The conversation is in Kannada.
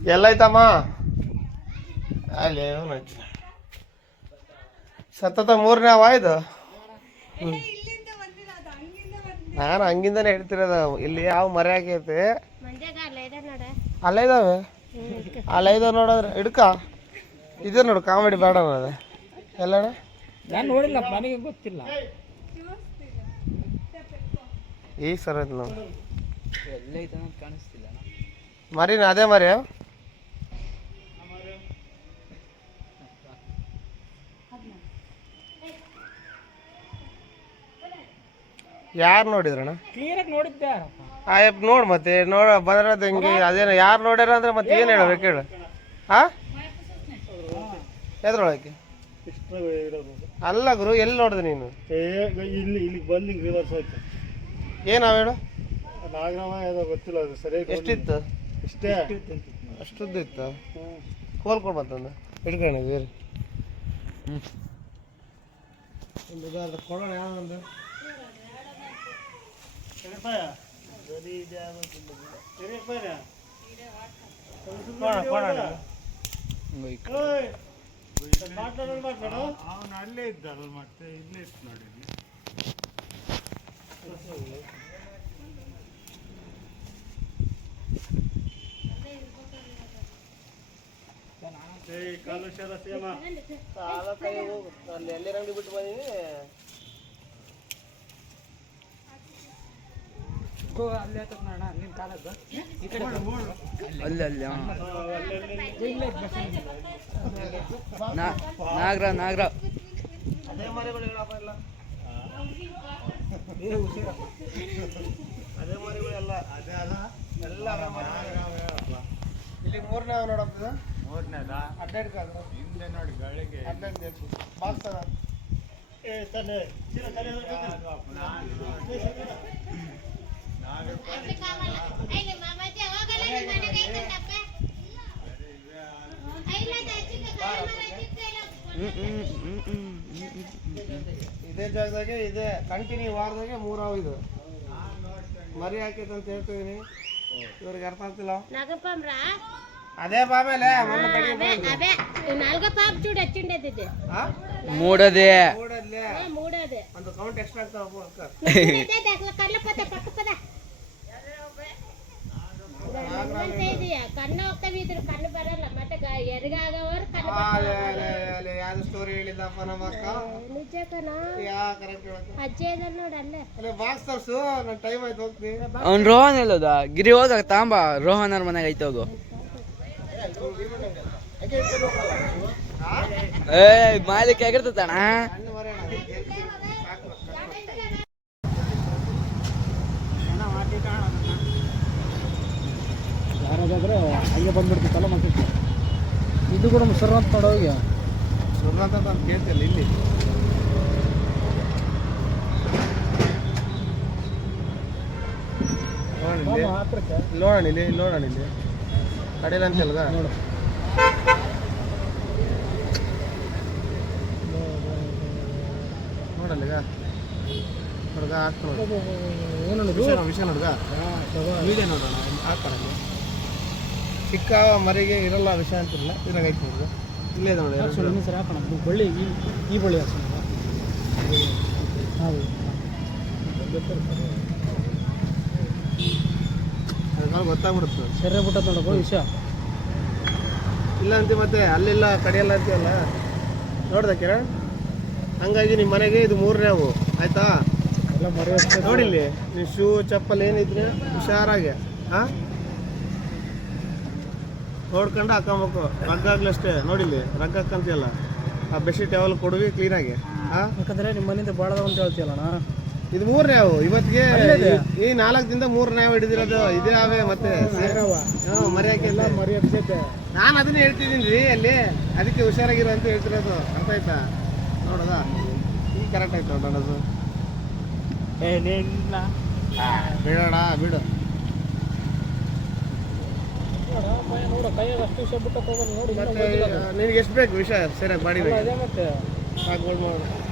ಎಲ್ಲೈತಮ್ಮ ಅಲ್ಲಿ ಸತತ ಮೂರನೇ ಅವ ಇದು? ನಾನು ಹಂಗಿಂದನೇ ಹೇಳ್ತಿರೋದ. ಇಲ್ಲಿ ಯಾವ ಮರೆ ಆಗೈತಿ? ಅಲ್ಲೇ ಇದಾವೆ? ಅಲ್ಲೇ ಇದಾವೆ ನೋಡಿದ್ರೆ. ಹಿಡ್ಕ. ಇದೆ ನೋಡು ಕಾಮಿಡಿ ಬೇಡ ಅನ್ನೋದು ಎಲ್ಲಣ್ಣ? ನಾನು ನೋಡಿಲ್ಲ ನನಗೆ ಗೊತ್ತಿಲ್ಲ. ಈ ಸರ್ ನೋಡಿ ಮರಿನ ಅದೇ ಮರಿ ಯಾರು ನೋಡಿದ್ರಣ್ಣ? ಕ್ಲಿಯರಾಗಿ ನೋಡಿದ್ದೆ ಆಯಪ್ಪ ನೋಡ್ ಮತ್ತೆ ನೋಡ ಬಂದಿರೋದು ಹೆಂಗೆ ಅದೇನು ಯಾರು ನೋಡ್ಯಾರ ಅಂದ್ರೆ ಮತ್ತೆ ಏನು ಹೇಳ್ಬೇಕು ಹೇಳು ಹಾ ಎದ್ರೊಳಗೆ? ಅಲ್ಲ ಗುರು ಎಲ್ಲಿ ನೋಡಿದೆ ನೀನು? ಇಲ್ಲಿ ಇಲ್ಲಿಗೆ ಬಂದು ಹಿಂಗೆ ರಿವರ್ಸ್ ಆಯ್ತು. ಏನು ಹೇಳು? ನಾಗರಾಮ ಏನೋ ಗೊತ್ತಿಲ್ಲ ಅದು ಸರಿಯಾಗಿ ಎಷ್ಟಿತ್ತು? ಇಷ್ಟೇ. ಅಷ್ಟುದ್ದು ಇತ್ತು ಕೋಲ್ಕೊಂಡು ಬಂತಂದು? ಹಿಡ್ಕೊಂಡು ಬೇರೆ ಕೊಡೋಣ ಯಾವೊಂದು ಅವನು ಅಲ್ಲೇ ಇದ್ದಲ್ಲ ಮತ್ತೆ ಇಲ್ಲೇ ಇತ್ತು ನೋಡಿ ಕಾಲುಷ್ಯದ ಸೇಮ ಸಾಲ ಕೈ ಹೋಗು ಅಲ್ಲಿ ಎಲ್ಲಿ ಅಂಗಡಿ ಬಿಟ್ಟು ಬಂದೀನಿ ಅಲ್ಲಿ ಆಯ್ತದ ನೋಡ ನಿನ್ನ ಕಾಲದ್ದು ಈ ಕಡೆ ಅಲ್ಲಿ ಅಲ್ಲಿ ನಾಗರ ನಾಗರ ಅದೇ ಮರಿಗಳು ಹೇಳಪ್ಪ ಎಲ್ಲ ಅದೇ ಮರಿಗಳು ಎಲ್ಲ ಅದೇ ಅಲ್ಲ ಎಲ್ಲ ನಾಗರ ನಾಗರ. ಇಲ್ಲಿ ಮೂರನೇ ನೋಡಪ್ಪ. ಮೂರನೇದ? ಹದಿನೆಂಟು ಕಾಲು. ಹಿಂದೆ ನೋಡಿ ಗಳಿಗೆ. ದೇಶ ಬಾಕ್ಸ್ ಅದ ಏ ತಲೆ ಚೀಲ ತಲೆ ಇದೇ ಜಾಗದಾಗೆ ಇದೆ ಕಂಟಿನ್ಯೂ ವಾರದಾಗೆ ಮೂರಾವ್ ಇದು ಮರಿ ಹಾಕೈತೆ ಅಂತ ಹೇಳ್ತಿದೀನಿ ಇವ್ರಿಗೆ ಅರ್ಥ ಆಗ್ತಿಲ್ಲ నాగపంరా ಅದೇ ಬಾಮೇಲೆ ಮೊನ್ನೆ ಬೆಳಿಗ್ಗೆ అవే అవే నాలుగో పాప చూడు వచ్చిండేది ఇది ಆ? ಮೂಡದೆ ಮೂಡಲ್ಲಿ ఆ, మూడోది ಒಂದು ಕೌಂಟ್ ಎಕ್ಸ್ಟ್ರಾ ಆಗ್ತಾವ ಅಕ್ಕ చూడేది అసలు కళ్ళ పోతే పక్క పద ಕಣ್ಣು ಕಣ್ಣು ಬರಲ್ಲ. ಮತ್ತೆ ಸ್ಟೋರಿ ಟೈಮ್ ಆಯ್ತು ಹೋಗ್ತೀನಿ. ಅವ್ನು ರೋಹನ್ ಎಲ್ಲೋದ ಗಿರಿ ಹೋದಾಗ ತಾಂಬ ರೋಹನ್ ಅವ್ರ ಮನೆಗೆ ಐತೆ ಹೋಗು. ಏ ಮಾಲಿಕ್ ಆಗಿರ್ತದಣ್ಣ ಯಾರಾದ್ರೆ ಹಂಗೆ ಬಂದ್ಬಿಡ್ತಿತ್ತಲ್ಲ ಮತ್ತೆ ಇದು ಕೂಡ ಸರ್ ಅಂತ ನೋಡೋಗಿ ಸುರ್ಣ ಅಂತ ನಾನು ಕೇಳ್ತಿಲ್ಲ ಇಲ್ಲಿ. ನೋಡೋಣ ಇಲ್ಲಿ. ನೋಡೋಣ ಇಲ್ಲಿ ಕಡೆಯಲ್ಲಿ ಅಂತ ಹೇಳ್ದ? ನೋಡು. ನೋಡಲ್ಲಿಗ ಹುಡುಗ ಹಾಕ್ತಾನೆ ಏನು ವಿಷಯ ವಿಷಯ ಹುಡುಗ ವಿಡಿಯೋ ನೋಡೋಣ ಹಾಕ್ತಾನೆ ಚಿಕ್ಕ ಮರಿಗೆ ಇರಲ್ಲ ವಿಷಯ ಅಂತಿಲ್ಲ. ಇದ್ರಾಗೈತೆ ನೋಡಿದ್ರೆ ಇಲ್ಲೇ ಇದೆ ನೋಡಿ ಎರಡು ಸರ್ ಹಾಕೋಣ. ಬಳ್ಳಿ ಈ ಈ ಬಳ್ಳಿ ಹಾಕ್ಸೋಣ. ಹೌದು. ಅದ್ರಲ್ಲಿ ಗೊತ್ತಾಗ್ಬಿಡುತ್ತೆ. ಸೆರೆ ಬಿಟ್ಟದ ನೋಡಪ್ಪ ವಿಷಯ. ಇಲ್ಲ ಅಂತ ಮತ್ತೆ ಅಲ್ಲೆಲ್ಲ ಕಡಿಯಲ್ಲ ಅಂತೀವಲ್ಲ ನೋಡ್ದ ಕಿರಣ್? ಹಂಗಾಗಿ ನಿಮ್ಮ ಮನೆಗೆ ಇದು ಮೂರನೇ ಅವು. ಆಯ್ತಾ? ನೋಡಿಲ್ಲಿ ನೀವು ಶೂ ಚಪ್ಪಲ್ ಏನಿದ್ರೆ ಹುಷಾರಾಗಿ. ಹಾ ನೋಡ್ಕೊಂಡು ಹಾಕೊಬೇಕು ರಗ್ ಆಗ್ಲಷ್ಟೇ ನೋಡಿಲ್ಲಿ ರಗ್ ಹಾಕಂತಿಲ್ಲ ಆ ಬೆಡ್ಶೀಟ್ ಯಾವಾಗ ಕೊಡುವಿ ಕ್ಲೀನಾಗಿ ಹಾಂ ಯಾಕಂದ್ರೆ ನಿಮ್ಮ ಮನೆಯಿಂದ ಬಾಳದ ಅಂತ ಹೇಳ್ತೀಯಲ್ಲಣ್ಣ ಇದು ಮೂರನೇ ಅವು. ಇವತ್ತಿಗೆ ಈ ನಾಲ್ಕು ದಿನದ ಮೂರನೇ ಅವು ಹಿಡಿದಿರೋದು. ಇದೇ ಅವೇ ಮತ್ತೆ ಹ್ಞೂ ಮರಿ ಹಾಕಿಲ್ಲ ನಾನು ಅದನ್ನ ಹೇಳ್ತಿದ್ದೀನಿ ರೀ ಅಲ್ಲಿ ಅದಕ್ಕೆ ಹುಷಾರಾಗಿರೋ ಅಂತ ಹೇಳ್ತಿರೋದು. ಅರ್ಥ ಆಯ್ತಾ? ನೋಡೋದ? ಈಗ ಕರೆಕ್ಟ್ ಆಯ್ತು ನೋಡೋದು. ಏನಿಲ್ಲ ಬಿಡೋಣ ಬಿಡು ನೋಡು ಕೈಯಾಗ ಅಷ್ಟು ವಿಷಯ ಬಿಟ್ಟು ಹೋಗೋದು ನೋಡಿ ಮತ್ತೆ ನಿನಗೆ ಎಷ್ಟು ಬೇಕು ವಿಷಯ? ಸರಿಯಾಗಿ ಮಾಡಿ ಸಾಕು ಮಾಡೋಣ